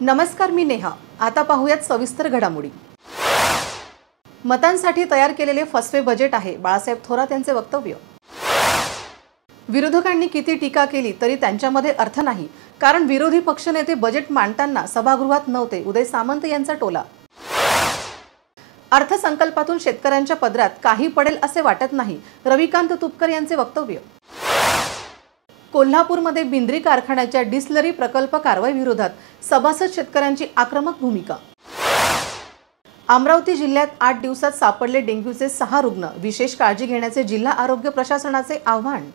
नमस्कार, मी नेहा। आता पाहूयात सविस्तर घडामोडी। मतांसाठी तयार केलेले फसवे बजेट आहे, बाळासाहेब थोरात यांचे वक्तव्य। विरोधकांनी किती टीका केली तरी त्यांच्यामध्ये अर्थ नाही, कारण विरोधी पक्षनेते बजेट मांडताना सभागृहात नव्हते, उदय सामंत यांचा टोला। अर्थसंकल्पातून शेतकऱ्यांच्या पदरात काही पडेल असे वाटत नाही, रविकांत तुपकर यांचे वक्तव्य। कोल्हापूरमध्ये बिंद्री कारखान्याच्या डिस्लरी प्रकल्प कारवाई विरोधात सभासद शेतकऱ्यांची आक्रमक भूमिका। अमरावती जिल्ह्यात 8 दिवसात सापडले डेंग्यूचे 6 रुग्ण, विशेष काळजी घेण्याचे जिल्हा आरोग्य प्रशासनाचे आव्हान।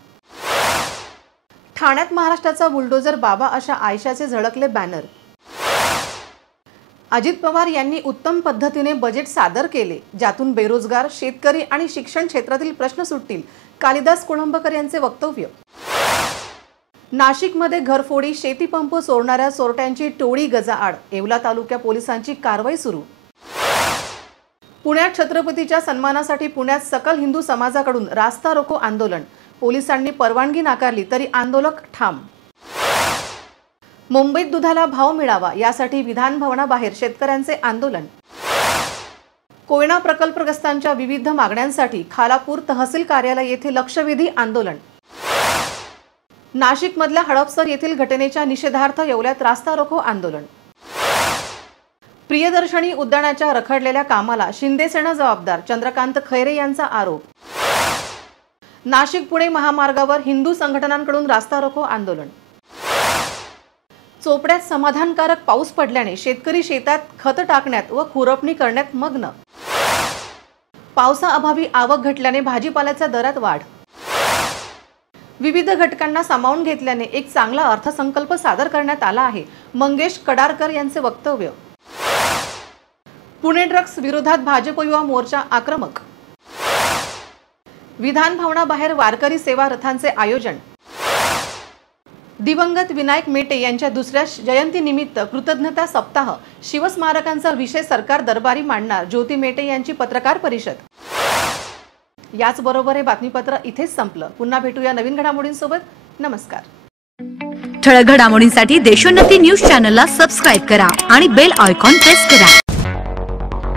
ठाण्यात महाराष्ट्राचा बुलडोजर बाबा अशा आयशाचे झळकले बॅनर। अजित पवार यांनी उत्तम पद्धतीने बजेट सादर केले, ज्यातून बेरोजगार, शेतकरी आणि शिक्षण क्षेत्रातील प्रश्न सुटतील, कालिदास कोळंबकर यांचे वक्तव्य। नाशिकमध्ये घरफोडी, शेतीपंप चोरणाऱ्या चोरट्यांची टोळी गजाआड, येवला तालुक्या पोलिसांची कारवाई सुरू। पुण्यात छत्रपतीच्या सन्मानासाठी पुण्यात सकल हिंदू समाजाकडून रास्ता रोको आंदोलन, पोलिसांनी परवानगी नाकारली तरी आंदोलक ठाम। मुंबईत दुधाला भाव मिळावा यासाठी विधान भवनाबाहेर शेतकऱ्यांचे आंदोलन। कोयना प्रकल्पग्रस्तांच्या विविध मागण्यांसाठी खालापूर तहसील कार्यालय येथे लक्षवेधी आंदोलन। नाशिकमधल्या हडपसर येथील घटनेच्या निषेधार्थ येवल्यात रास्ता रोको आंदोलन। प्रियदर्शनी उद्यानाच्या रखडलेल्या कामाला शिंदे सेना जबाबदार, चंद्रकांत खैरे यांचा आरोप। नाशिक पुणे महामार्गावर हिंदू संघटनांकडून रास्ता रोको आंदोलन। चोपड्यात समाधानकारक पाऊस पडल्याने शेतकरी शेतात खत टाकण्यात व खुरपणी करण्यात मग्न। पावसाअभावी आवक घटल्याने भाजीपाल्याच्या दरात वाढ। विविध घटकांना सामावून घेतल्याने एक चांगला अर्थसंकल्प सादर करण्यात आला आहे, मंगेश कडारकर यांचे वक्तव्य। पुणे ड्रग्स विरोधात भाजप युवा मोर्चा आक्रमक। विधान भवनाबाहेर वारकरी सेवा रथांचे आयोजन। दिवंगत विनायक मेटे यांच्या दुसऱ्या जयंतीनिमित्त कृतज्ञता सप्ताह, शिवस्मारकांचा विषय सरकार दरबारी मांडणार, ज्योती मेटे यांची पत्रकार परिषद। याचबरोबर हे बातमीपत्र इथेच संपलं। पुन्हा भेटूया नवीन घडामोडींसोबत। नमस्कार। ठळक घडामोडींसाठी देशोन्नती न्यूज चॅनलला सबस्क्राइब करा आणि बेल आयकॉन प्रेस करा।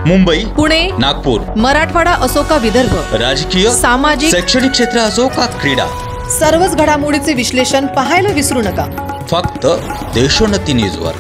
मुंबई, पुणे, नागपूर, मराठवाडा असो का विदर्भ, राजकीय, सामाजिक, शैक्षणिक क्षेत्र असो का क्रीडा, सर्वच घडामोडीचे विश्लेषण पाहायला विसरू नका, फक्त देशोन्नती न्यूजवर।